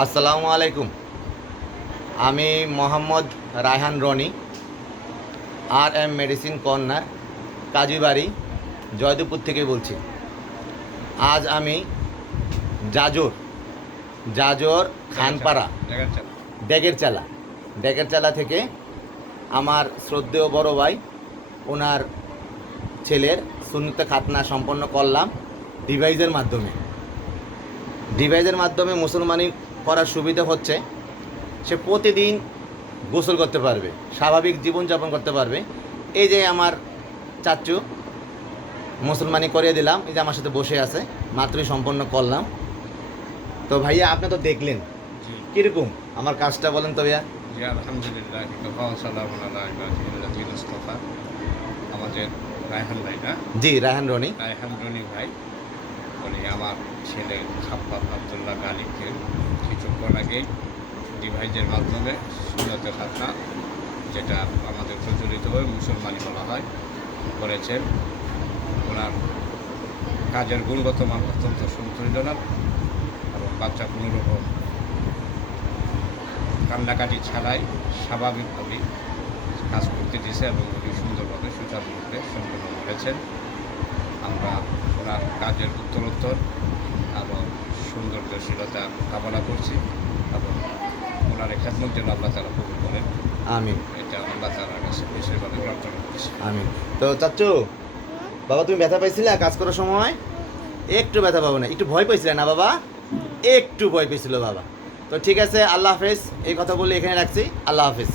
আসসালামু আলাইকুম। আমি মোহাম্মদ রায়হান রনি, মেডিসিন কর্নার, কাজীবাড়ি, জয়দেবপুর থেকে বলছি। আজ আমি জাজোর জাজোর খানপাড়া ডেগেরচালা থেকে আমার শ্রদ্ধেয় বড় ভাই ওনার ছেলের সুন্নত খাতনা সম্পন্ন করলাম ডিভাইসের মাধ্যমে মুসলমানি করার সুবিধা হচ্ছে, সে প্রতিদিন গোসল করতে পারবে, স্বাভাবিক জীবনযাপন করতে পারবে। এই যে আমার চাচু মুসলমানি করিয়ে দিলাম, এই যে আমার সাথে বসে আছে, মাত্রই সম্পন্ন করলাম। তো ভাইয়া আপনি তো দেখলেন কীরকম আমার কাজটা, বলেন তো ভাইয়া। আলহামদুলিল্লাহ, আমাদের রায়হান ভাই না? জি, রায়হান রনি ভাই, উনি আমার ছেলে খাপ্পাব আবদুল্লাহ গালিবকে কিছুক্ষণ আগেই ডিভাইসের মাধ্যমে সুন্নতে খাতনা, যেটা আমাদের প্রচলিতভাবে মুসলমানি বলা হয়, করেছেন। ওনার কাজের গুণগত মান অত্যন্ত সন্তোষজনক এবং বাচ্চা কোনোরকম কান্নাকাটি ছাড়াই স্বাভাবিকভাবেই কাজ করতে দিয়েছে এবং উনি সুন্দরভাবে সুচারুরূপে সম্পন্ন করেছেন। আমরা ওনার কাজের উত্তরোত্তর এবং সৌন্দর্যশীলতা কামনা করছি এবং ওনার খেদমত যেন আল্লাহ তাআলা কবুল করেন। আমিন। এটা আল্লাহ তাআলার কাছে বিশেষভাবে প্রার্থনা করছি। আমিন। তো চাচু, বাবা তুমি ব্যথা পাইছিলে কাজ করার সময়? একটু ব্যথা পাবো না, একটু ভয় পাইছিলে না বাবা? একটু ভয় পেয়েছিল বাবা। তো ঠিক আছে, আল্লাহ হাফেজ। এই কথা বলে এখানে রাখছি। আল্লাহ হাফেজ।